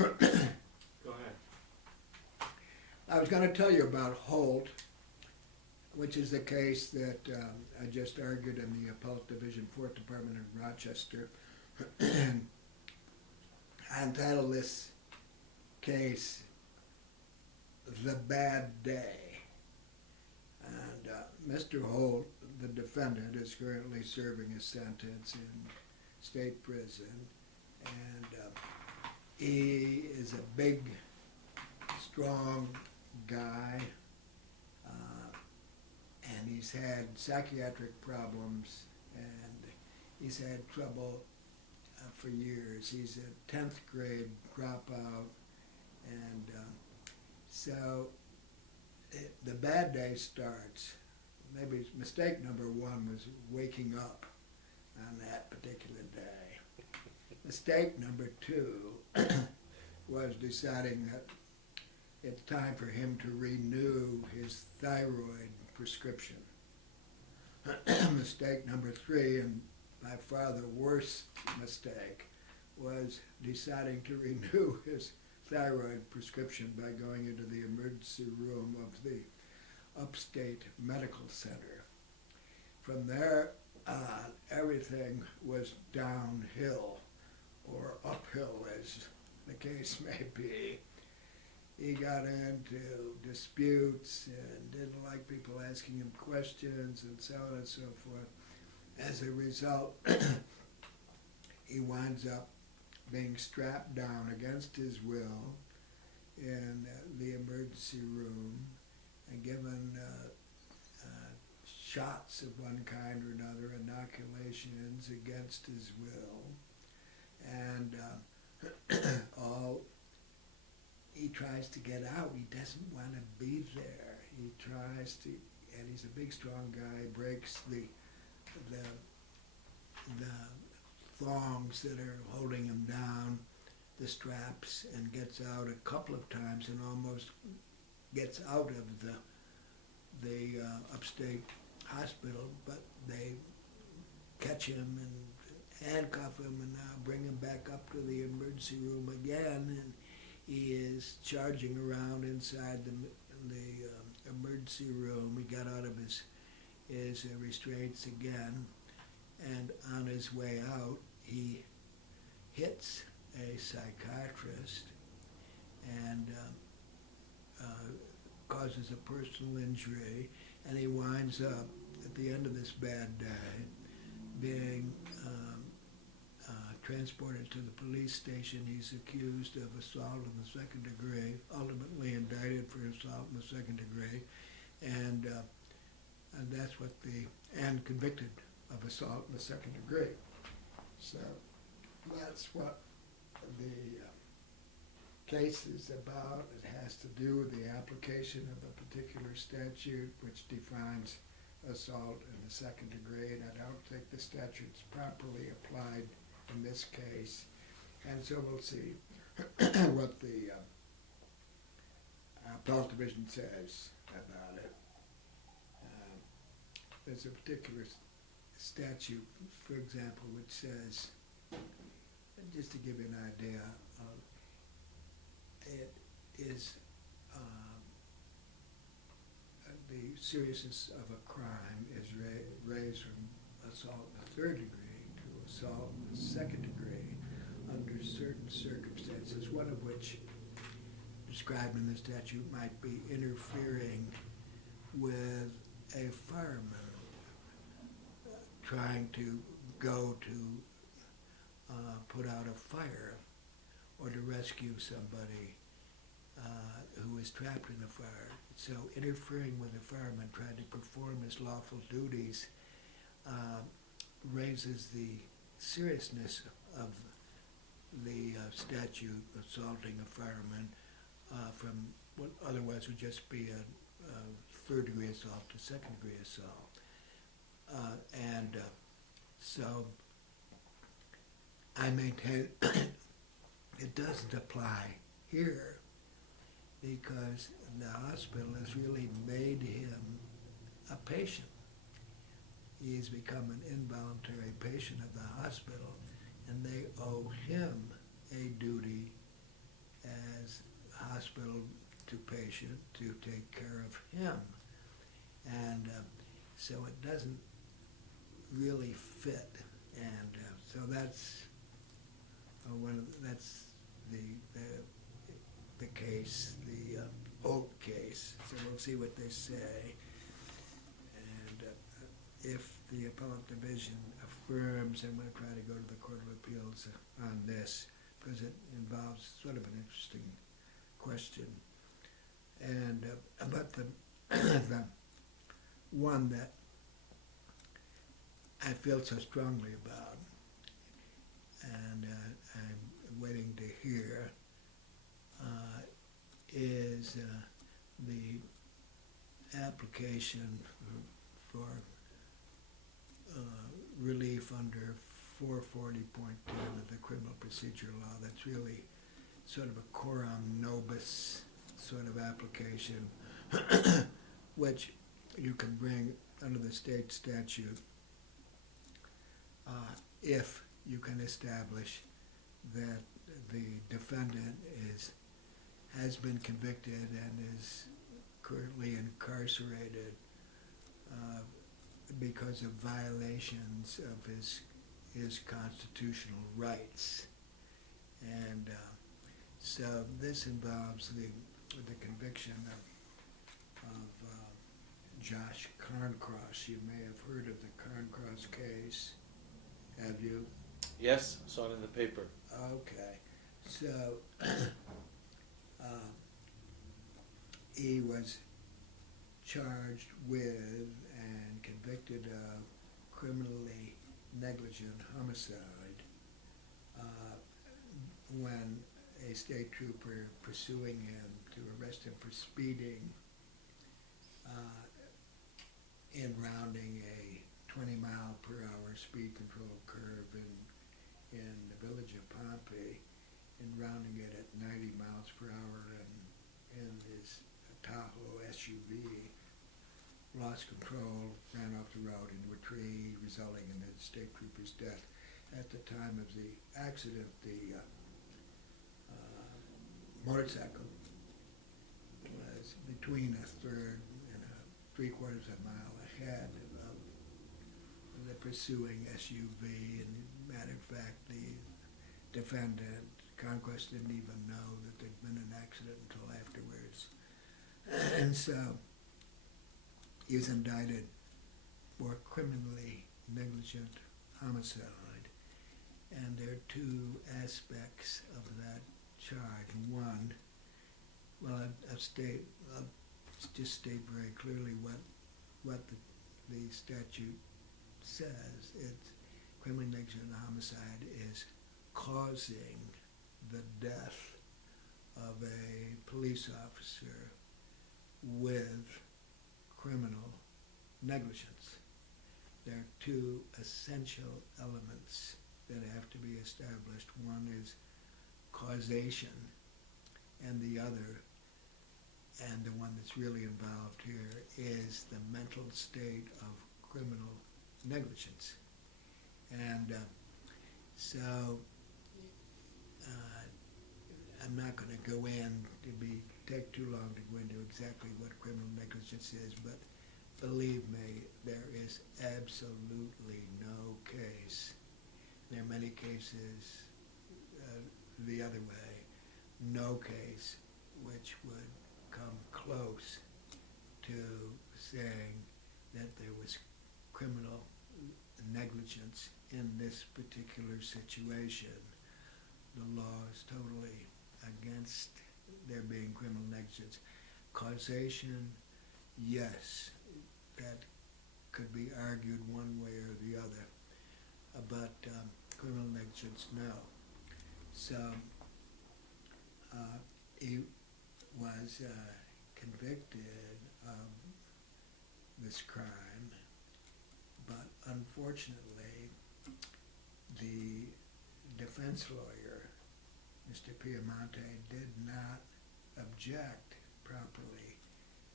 Go ahead. I was going to tell you about Holt, which is the case that I just argued in the Appellate Division 4th Department in Rochester. I entitled this case, The Bad Day. And Mr. Holt, the defendant, is currently serving his sentence in state prison. And he is a big, strong guy. And he's had psychiatric problems, and he's had trouble for years. He's a 10th grade dropout, and so the bad day starts. Maybe mistake number one was waking up on that particular day. Mistake number two was deciding that it's time for him to renew his thyroid prescription. Mistake number three, and by far the worst mistake, was deciding to renew his thyroid prescription by going into the emergency room of the upstate medical center. From there on, everything was downhill, or uphill as the case may be. He got into disputes and didn't like people asking him questions and so on and so forth. As a result, he winds up being strapped down against his will in the emergency room and given shots of one kind or another, inoculations against his will. And all he tries to get out. He doesn't want to be there. He tries to, and he's a big, strong guy. Breaks the thongs that are holding him down, the straps, and gets out a couple of times, and almost gets out of the upstate hospital. But they catch him and handcuff him, and now bring him back up to the emergency room again. And he is charging around inside the emergency room. He got out of his restraints again, and on his way out, he hits a psychiatrist and causes a personal injury, and he winds up, at the end of this bad day, being transported to the police station. He's accused of assault in the second degree, ultimately indicted for assault in the second degree, and that's what and convicted of assault in the second degree. So that's what the case is about. It has to do with the application of a particular statute which defines assault in the second degree, and I don't think the statute's properly applied in this case, and so we'll see what the Appellate Division says about it. There's a particular statute, for example, which says, just to give you an idea, it is the seriousness of a crime is raised from assault in the third degree to assault in the second degree under certain circumstances, one of which described in the statute might be interfering with a fireman trying to go to put out a fire or to rescue somebody who is trapped in a fire. So interfering with a fireman trying to perform his lawful duties raises the seriousness of the statute assaulting a fireman from what otherwise would just be a third degree assault to second degree assault. So I maintain it doesn't apply here because the hospital has really made him a patient. He's become an involuntary patient of the hospital, and they owe him a duty patient to take care of him. And so it doesn't really fit. And so that's that's the case, the Oak case. So we'll see what they say. And if the appellate division affirms, I'm going to try to go to the Court of Appeals on this, because it involves sort of an interesting question. And but the the one that I feel so strongly about, and I'm waiting to hear, is the application for relief under 440.10 of the Criminal Procedure Law. That's really sort of a coram nobis sort of application, which you can bring under the state statute if you can establish that the defendant has been convicted and is currently incarcerated because of violations of his constitutional rights. And so this involves the conviction of Josh Carncross. You may have heard of the Carncross case. Have you? Yes, saw it in the paper. Okay. So he was charged with and convicted of criminally negligent homicide when a state trooper pursuing him to arrest him for speeding in rounding a 20-mile-per-hour speed control curve in the village of Pompey, and rounding it at 90 miles per hour in his Tahoe SUV, lost control, ran off the road into a tree, resulting in the state trooper's death. At the time of the accident, the motorcycle was between a third and a three-quarters of a mile ahead of the pursuing SUV. And matter of fact, the defendant, Conquest, didn't even know that there'd been an accident until afterwards. And so he was indicted for criminally negligent homicide. And there are two aspects of that charge. One, well, I'll just state very clearly what the statute says. It's criminally negligent homicide is causing the death of a police officer with criminal negligence. There are two essential elements that have to be established. One is causation, and the other, and the one that's really involved here, is the mental state of criminal negligence. And so I'm not going to go in take too long to go into exactly what criminal negligence is, but believe me, there is absolutely no case. There are many cases the other way, no case which would come close to saying that there was criminal negligence in this particular situation. The law is totally against there being criminal negligence. Causation, yes, that could be argued one way or the other, but criminal negligence, no. So he was convicted of this crime, but unfortunately the defense lawyer, Mr. Piemonte, did not object properly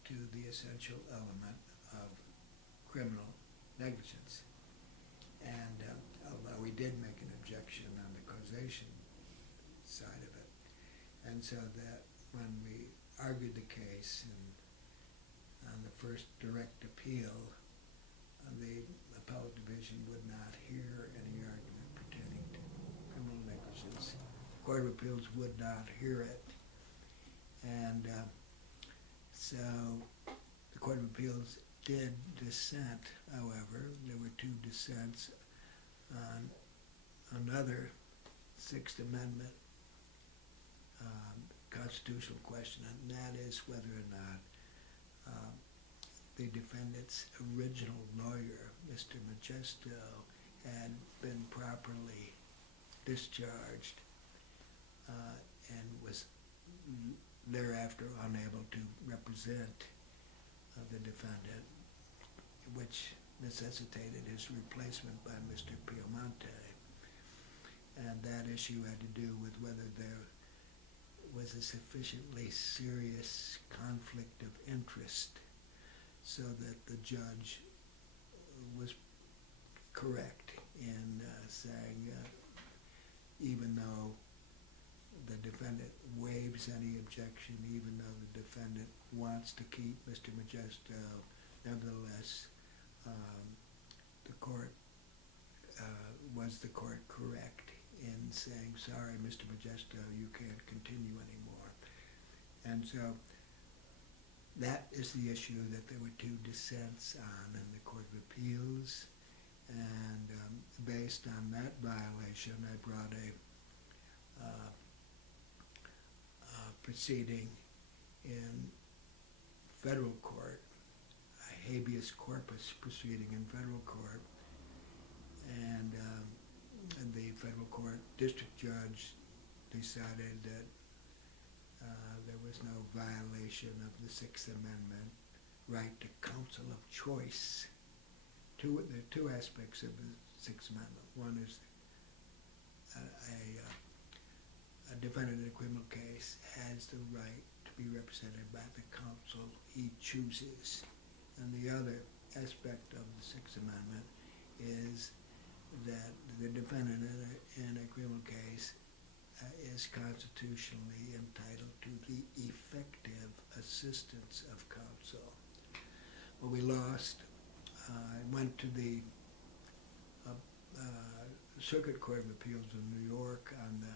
to the essential element of criminal negligence. And although he did make an objection on the causation side of it, and so that when we argued the case, and on the first direct appeal, the appellate division would not hear any argument pertaining to criminal negligence. The Court of Appeals would not hear it. And so the Court of Appeals did dissent, however. There were two dissents on another Sixth Amendment constitutional question, and that is whether or not the defendant's original lawyer, Mr. Majesto, had been properly discharged and was thereafter unable to represent the defendant, which necessitated his replacement by Mr. Piemonte. And that issue had to do with whether there was a sufficiently serious conflict of interest so that the judge was correct in saying even though the defendant waives any objection, even though the defendant wants to keep Mr. Majesto, nevertheless, the court was the court correct in saying, sorry, Mr. Majesto, you can't continue anymore. And so that is the issue that there were two dissents on in the Court of Appeals. And based on that violation, I brought a proceeding in federal court, a habeas corpus proceeding in federal court, and the federal court district judge decided that there was no violation of the Sixth Amendment right to counsel of choice. There are two aspects of the Sixth Amendment. One is a defendant in a criminal case has the right to be represented by the counsel he chooses. And the other aspect of the Sixth Amendment is that the defendant in a criminal case is constitutionally entitled to the effective assistance of counsel. Well, we lost. I went to the Circuit Court of Appeals in New York on the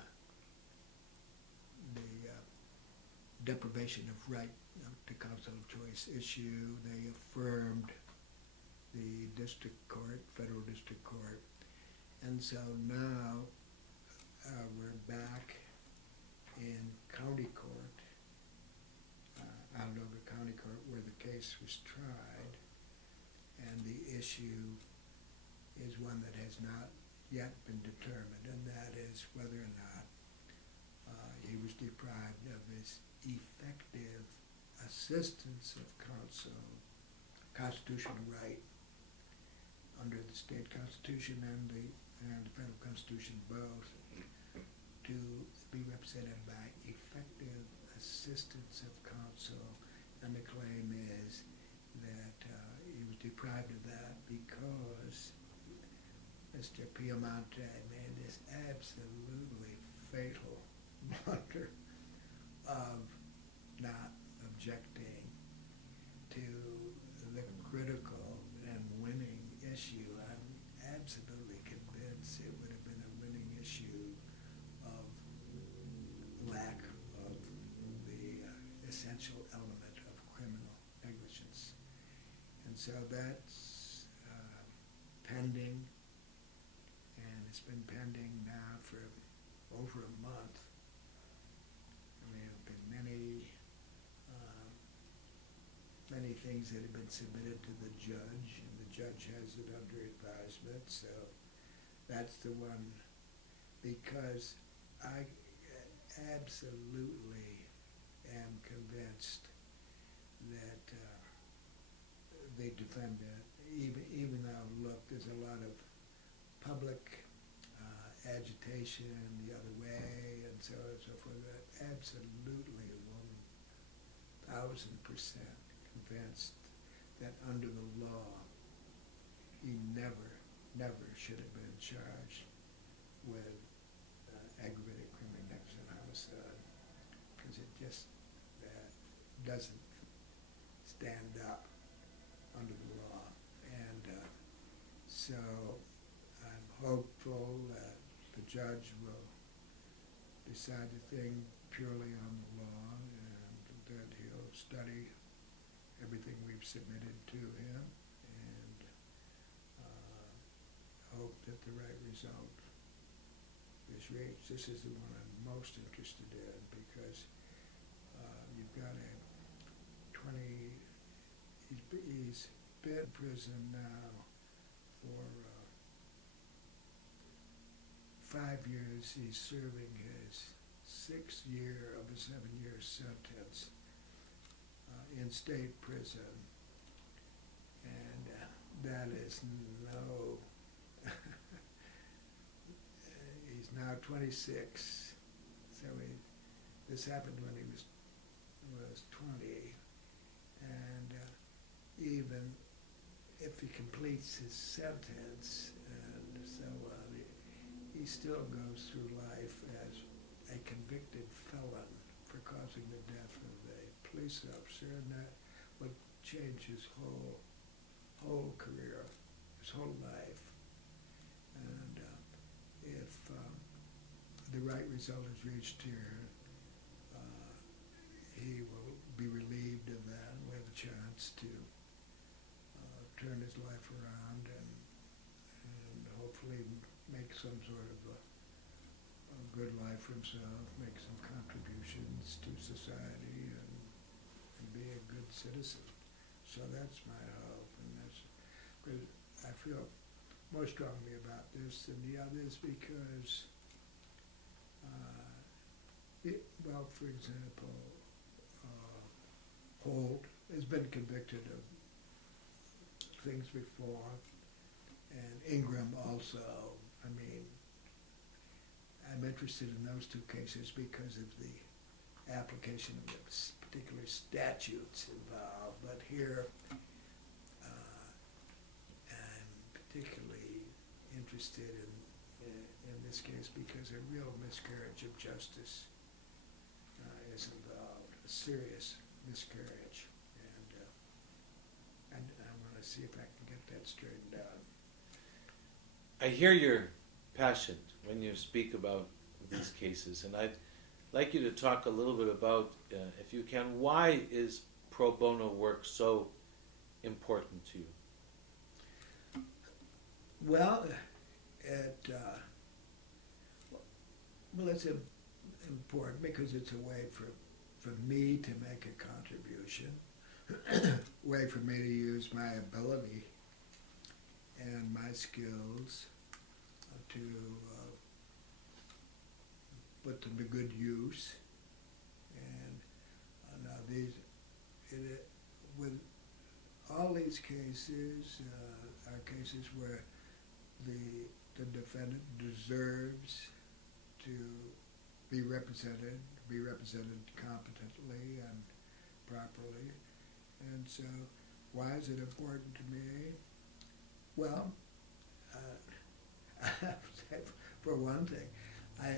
deprivation of right to counsel of choice issue. They affirmed the district court, federal district court. And so now we're back in county court, Aldoga County Court, where the case was tried. And the issue is one that has not yet been determined, and that is whether or not he was deprived of his effective assistance of counsel, constitutional right under the state constitution and the federal constitution both, to be represented by effective assistance of counsel. And the claim is that he was deprived of that because Mr. Piemonte made this absolutely fatal blunder of not objecting to the critical and winning issue. I'm absolutely convinced it would have been a winning issue of lack of the essential element of criminal negligence. And so that's pending, and it's been pending now for over a month. And there have been many things that have been submitted to the judge, and the judge has it under advisement. So that's the one, because I absolutely am convinced that the defendant, even though, look, there's a lot of public agitation the other way, and so on and so forth, I'm absolutely 1,000% convinced that under the law, he never should have been charged with aggravated criminal negligent homicide, because it just, doesn't stand up under the law. And so I'm hopeful that the judge will decide the thing purely on the law, and that he'll study everything we've submitted to him, and hope that the right result is reached. This is the one I'm most interested in because you've got a 20, he's been in prison now for 5 years. He's serving his 6th year of a 7-year sentence in state prison, and that is no, he's now 26, so this happened when he was 20, and even if he completes his sentence and so on, he still goes through life as a convicted felon for causing the death of a police officer, and that would change his whole career, his whole life. And if the right result is reached here, he will be relieved of that and will have a chance to turn his life around and hopefully make some sort of a good life for himself, make some contributions to society, and be a good citizen. So that's my hope, and that's because I feel more strongly about this than the others because, well, for example, Holt has been convicted of things before, and Ingram also. I mean, I'm interested in those two cases because of the application of the particular statutes involved, but here I'm particularly interested in this case because a real miscarriage of justice is involved, a serious miscarriage, and I want to see if I can get that straightened out. I hear your passion when you speak about these cases, and I'd like you to talk a little bit about, if you can, why is pro bono work so important to you? Well, it's important because it's a way for me to make a contribution, a way for me to use my ability and my skills to put them to good use. And now with all these cases are cases where the defendant deserves to be represented competently and properly. And so, why is it important to me? Well, for one thing, I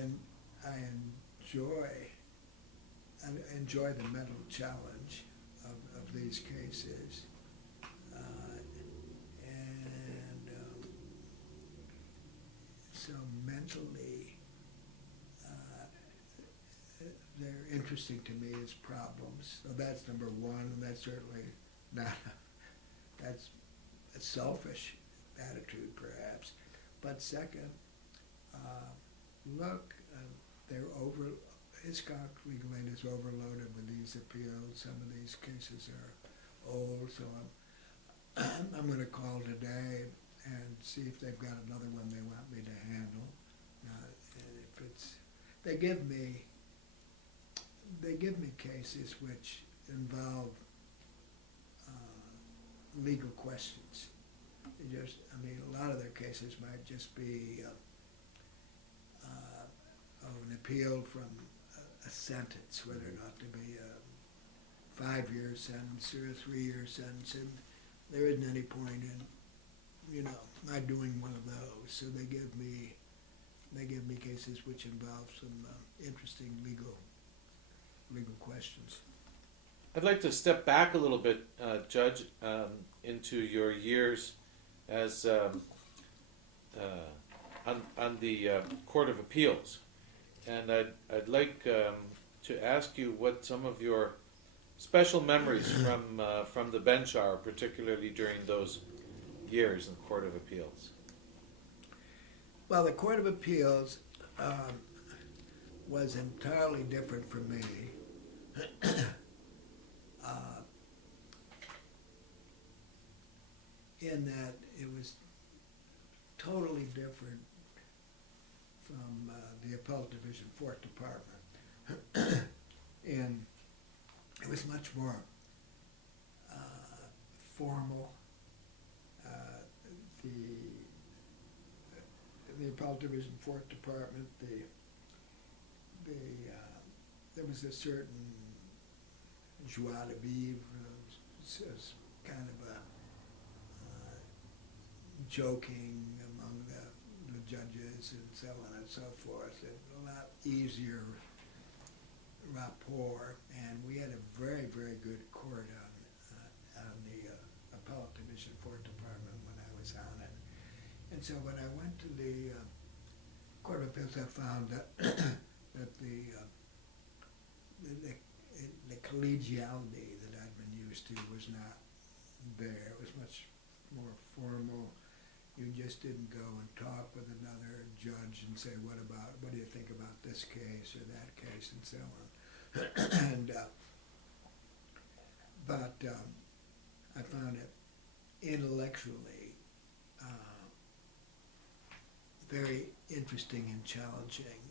enjoy the mental challenge of these cases, and so mentally, they're interesting to me as problems. So that's number one, and that's certainly not, that's a selfish attitude perhaps. But second, look, Hiscox Legal Aid is overloaded with these appeals. Some of these cases are old, so I'm going to call today and see if they've got another one they want me to handle. And if they give me cases which involve legal questions. A lot of their cases might just be an appeal from a sentence, whether or not to be a 5-year sentence or a 3-year sentence, and there isn't any point in, not doing one of those. So they give me cases which involve some interesting legal questions. I'd like to step back a little bit, Judge, into your years as on the Court of Appeals, and I'd like to ask you what some of your special memories from the bench are, particularly during those years in the Court of Appeals. Well, the Court of Appeals was entirely different from me. In that it was totally different from the Appellate Division 4th Department. And it was much more formal. The Appellate Division 4th Department, there was a certain joie de vivre, kind of a joking among the judges and so on and so forth, and a lot easier rapport, and we had a very, very good court on the Appellate Division 4th Department when I was on it. And so when I went to the Court of Appeals, I found that that the collegiality that I'd been used to was not there. It was much more formal. You just didn't go and talk with another judge and say, what do you think about this case or that case, and so on. And but I found it intellectually very interesting and challenging,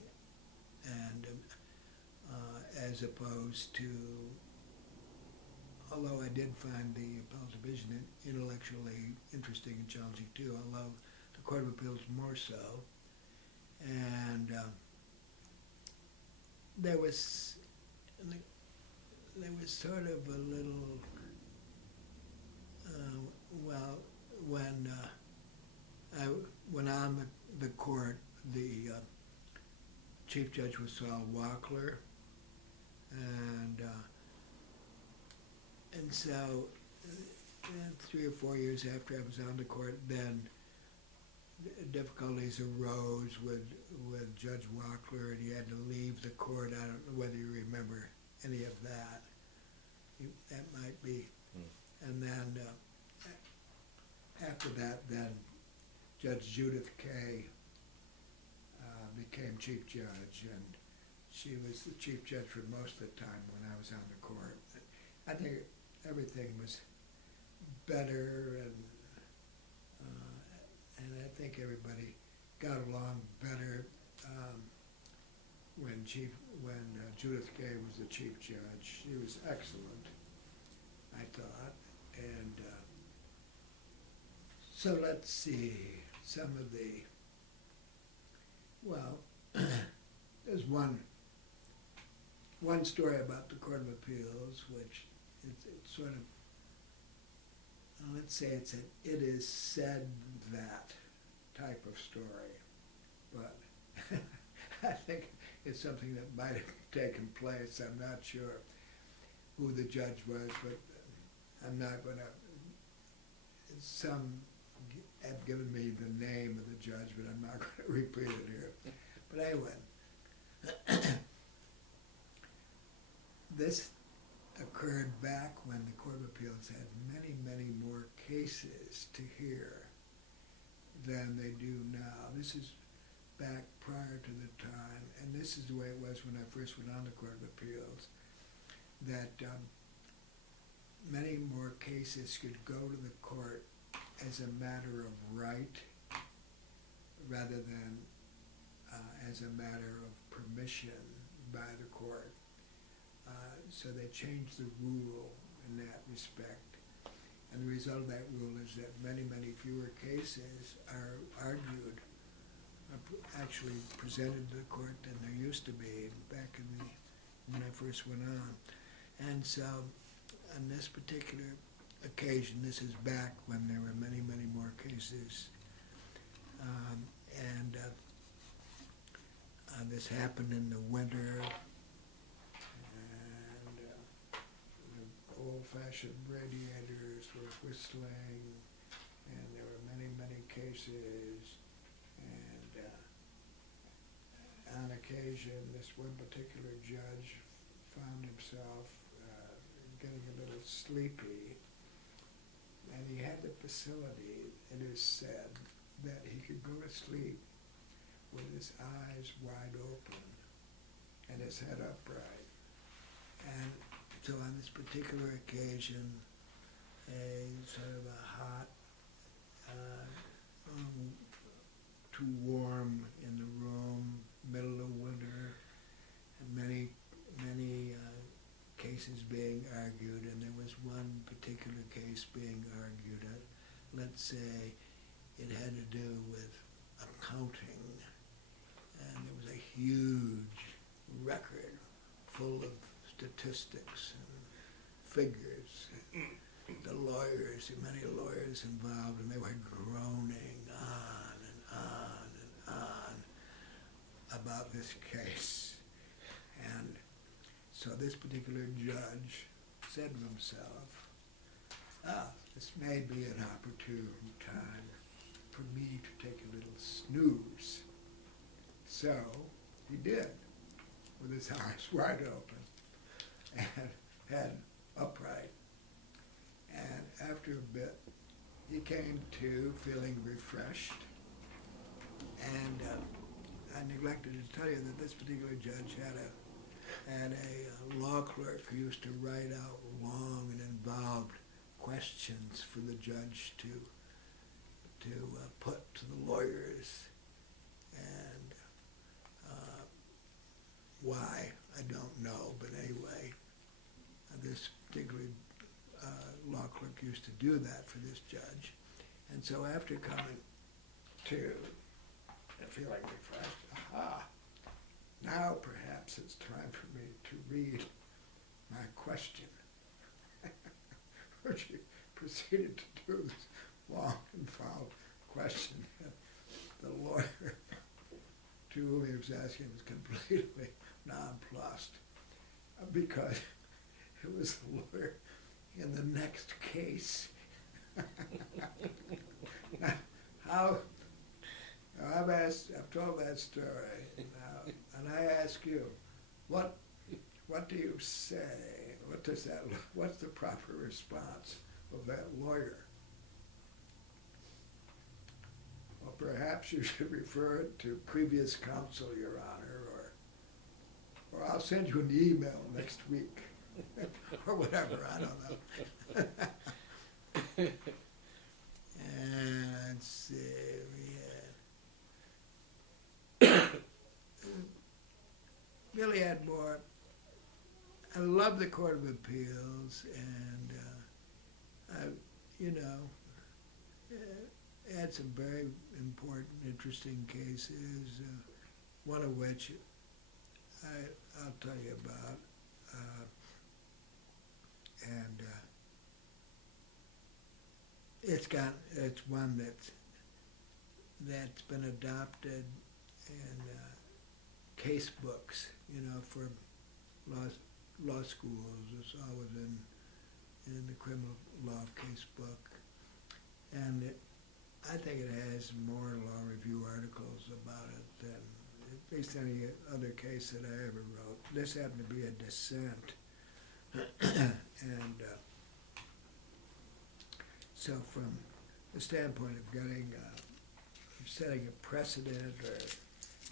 and as opposed to, although I did find the Appellate Division intellectually interesting and challenging too, although the Court of Appeals more so. And there was sort of a little, when on the court, the Chief Judge was Saul Wackler, and so 3 or 4 years after I was on the court, then difficulties arose with Judge Wackler, and he had to leave the court. I don't know whether you remember any of that. That might be. And then after that, then Judge Judith Kay became Chief Judge, and she was the Chief Judge for most of the time when I was on the court. I think everything was better, and I think everybody got along better when Judith Kay was the Chief Judge. She was excellent, I thought. And so let's see some of the, well, there's one story about the Court of Appeals, which it's sort of, let's say it is said that type of story, but I think it's something that might have taken place. I'm not sure who the judge was, but I'm not going to, some have given me the name of the judge, but I'm not going to repeat it here. But anyway, this occurred back when the Court of Appeals had many, many more cases to hear than they do now. This is back prior to the time, and this is the way it was when I first went on the Court of Appeals, that many more cases could go to the court as a matter of right rather than as a matter of permission by the court. So they changed the rule in that respect. And the result of that rule is that many, many fewer cases are argued, actually presented to the court than there used to be back when I first went on. And so on this particular occasion, this is back when there were many, many more cases. This happened in the winter, and old-fashioned radiators were whistling, and there were many, many cases. And on occasion, this one particular judge found himself getting a little sleepy, and he had the facility, it is said, that he could go to sleep with his eyes wide open and his head upright. And so on this particular occasion, a sort of a hot, too warm in the room, middle of winter, and many cases being argued, and there was one particular case being argued. Let's say it had to do with accounting, and there was a huge record full of statistics and figures. The lawyers, many lawyers involved, and they were groaning on and on and on about this case. And so this particular judge said to himself, this may be an opportune time for me to take a little snooze. So he did, with his eyes wide open and head upright. And after a bit, he came to feeling refreshed. And I neglected to tell you that this particular judge had a law clerk who used to write out long and involved questions for the judge to put to the lawyers. And why, I don't know, but anyway, this particular law clerk used to do that for this judge. And so after coming to feeling refreshed, now perhaps it's time for me to read my question, which he proceeded to do this long involved question. The lawyer to whom he was asking was completely nonplussed, because it was the lawyer in the next case. Now, I've told that story now, and I ask you, what do you say? What's the proper response of that lawyer? Well, perhaps you should refer it to previous counsel, Your Honor, or I'll send you an email next week, or whatever, I don't know. And let's see, Billy had more. I love the Court of Appeals, and had some very important, interesting cases. One of which I'll tell you about, and it's one that's been adopted in case books, for law schools. It's always in the criminal law case book, and I think it has more law review articles about it than at least any other case that I ever wrote. This happened to be a dissent, and so from the standpoint of setting a precedent,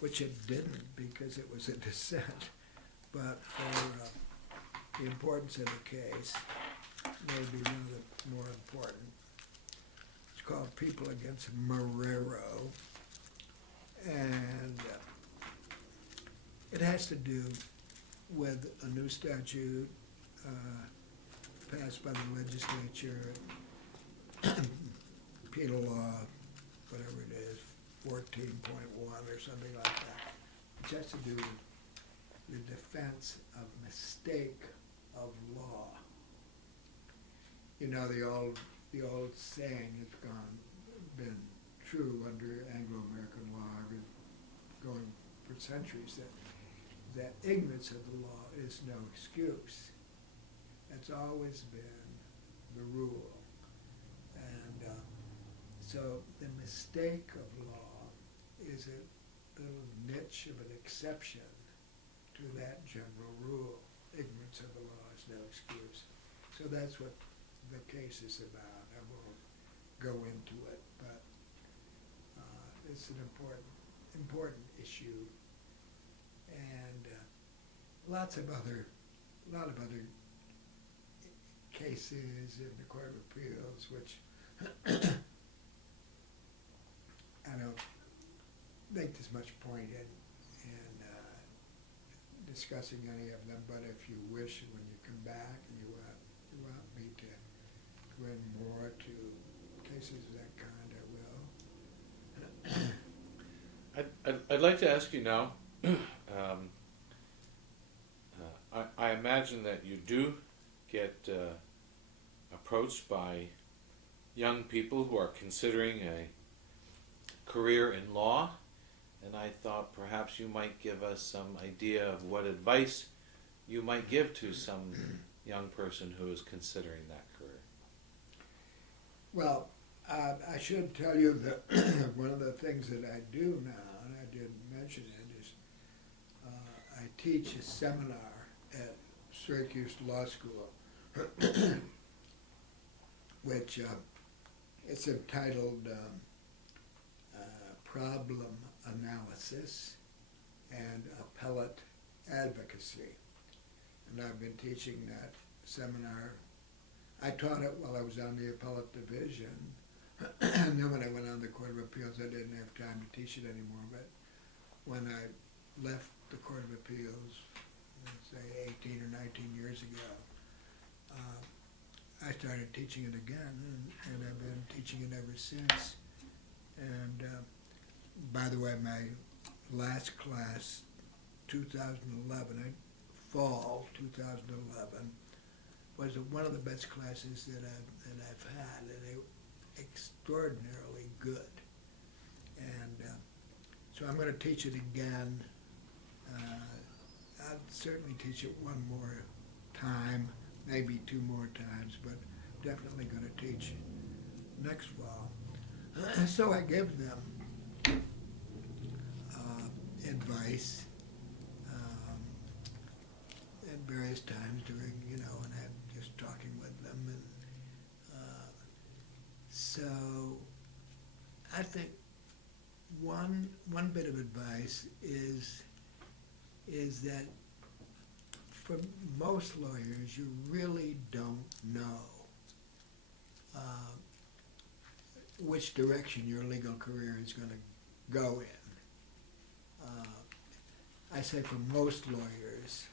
which it didn't because it was a dissent, but for the importance of the case, maybe one of the more important. It's called People Against Marrero, and it has to do with a new statute passed by the legislature, penal law, whatever it is, 14.1 or something like that, which has to do with the defense of mistake of law. The old saying has been true under Anglo-American law, going for centuries, that ignorance of the law is no excuse. And That's always been the rule. And so the mistake of law is a little niche of an exception to that general rule. Ignorance of the law is no excuse. So that's what the case is about. I won't go into it, but it's an important issue, and a lot of other cases in the Court of Appeals, which I don't think there's much point in discussing any of them, but if you wish, when you come back and you want me to go in more to cases of that kind, I will. I'd like to ask you now, I imagine that you do get approached by young people who are considering a career in law, and I thought perhaps you might give us some idea of what advice you might give to some young person who is considering that career. Well, I should tell you that one of the things that I do now, and I didn't mention it, is I teach a seminar at Syracuse Law School, which it's entitled Problem Analysis and Appellate Advocacy. And I've been teaching that seminar. I taught it while I was on the appellate division, and then when I went on the Court of Appeals, I didn't have time to teach it anymore. But when I left the Court of Appeals, say 18 or 19 years ago, I started teaching it again, and I've been teaching it ever since. And by the way, my last class, 2011, fall 2011, was one of the best classes that I've had, and they were extraordinarily good. And so I'm going to teach it again. I'll certainly teach it one more time, maybe two more times, but definitely going to teach next fall. So I give them advice at various times during, and I'm just talking with them. And so I think one bit of advice is that for most lawyers, you really don't know which direction your legal career is going to go in. I say for most lawyers,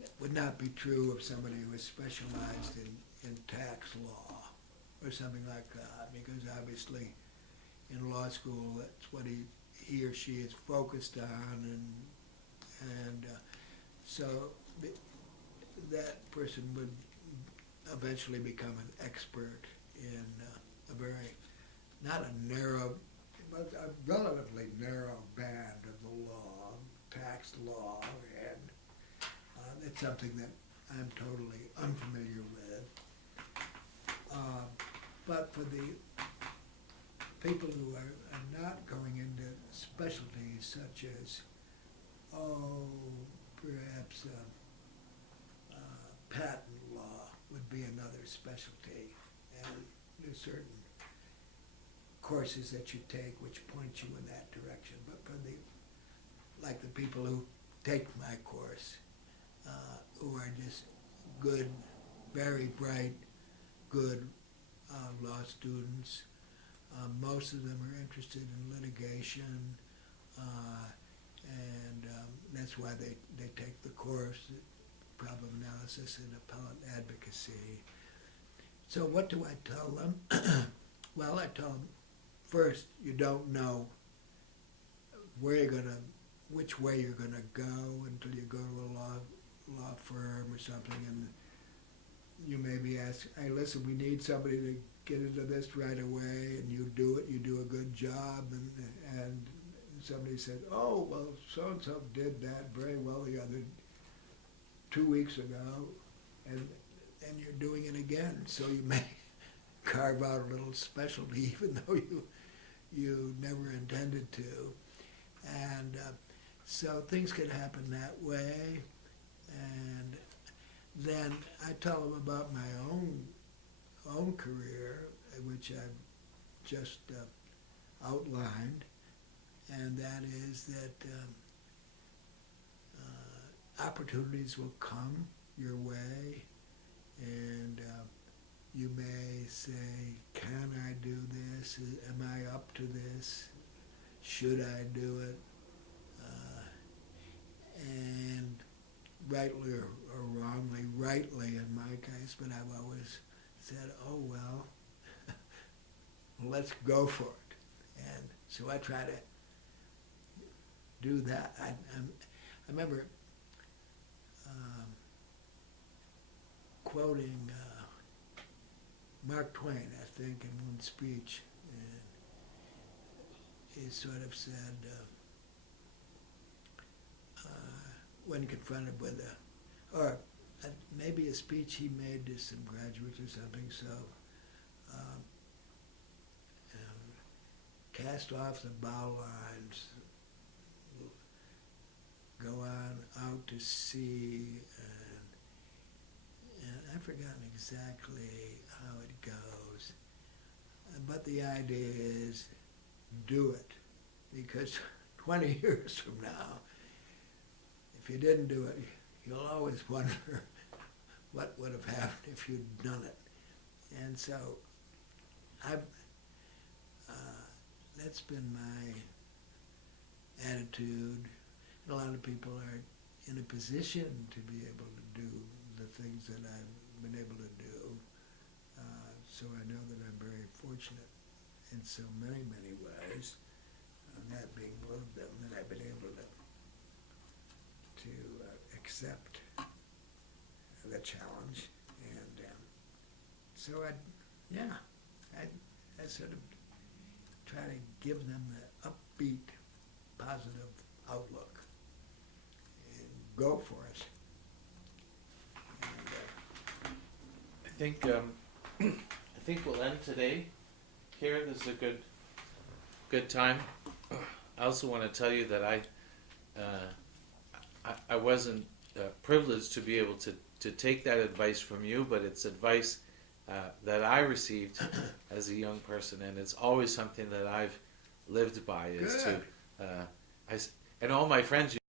it would not be true of somebody who is specialized in tax law or something like that, because obviously in law school that's what he or she is focused on, and so that person would eventually become an expert in a very, not a narrow, but a relatively narrow band of the law, tax law, and it's something that I'm totally unfamiliar with. But for the people who are not going into specialties such as, perhaps patent law would be another specialty, and there's certain courses that you take which point you in that direction. But for the people who take my course, who are just good, very bright, good law students, most of them are interested in litigation, and that's why they take the course, problem analysis and appellate advocacy. So what do I tell them? Well, I tell them, first, you don't know which way you're gonna go until you go to a law firm or something, and you may be asked, hey, listen, we need somebody to get into this right away, and you do it, you do a good job, and somebody said, oh, well, so-and-so did that very well the other 2 weeks ago, and you're doing it again. So you may carve out a little specialty, even though you never intended to. And so things can happen that way. And then I tell them about my own career, which I've just outlined, and that is that opportunities will come your way, and you may say, can I do this? Am I up to this? Should I do it? And rightly or wrongly, rightly in my case, but I've always said, oh well, let's go for it. And so I try to do that. I remember quoting Mark Twain, I think, in one speech, and he sort of said, when confronted with or maybe a speech he made to some graduates or something, so cast off the bow lines, go on out to sea, and I've forgotten exactly how it goes, but the idea is do it, because 20 years from now, if you didn't do it, you'll always wonder what would have happened if you'd done it. And so that's been my attitude. A lot of people are in a position to be able to do the things that I've been able to do. So I know that I'm very fortunate in so many, many ways, that being one of them, that I've been able to accept the challenge, and so I sort of try to give them the upbeat, positive outlook, and go for it. And, I think we'll end today. Here, this is a good time. I also want to tell you that I wasn't privileged to be able to take that advice from you, but it's advice that I received as a young person, and it's always something that I've lived by. Is good. to and all my friends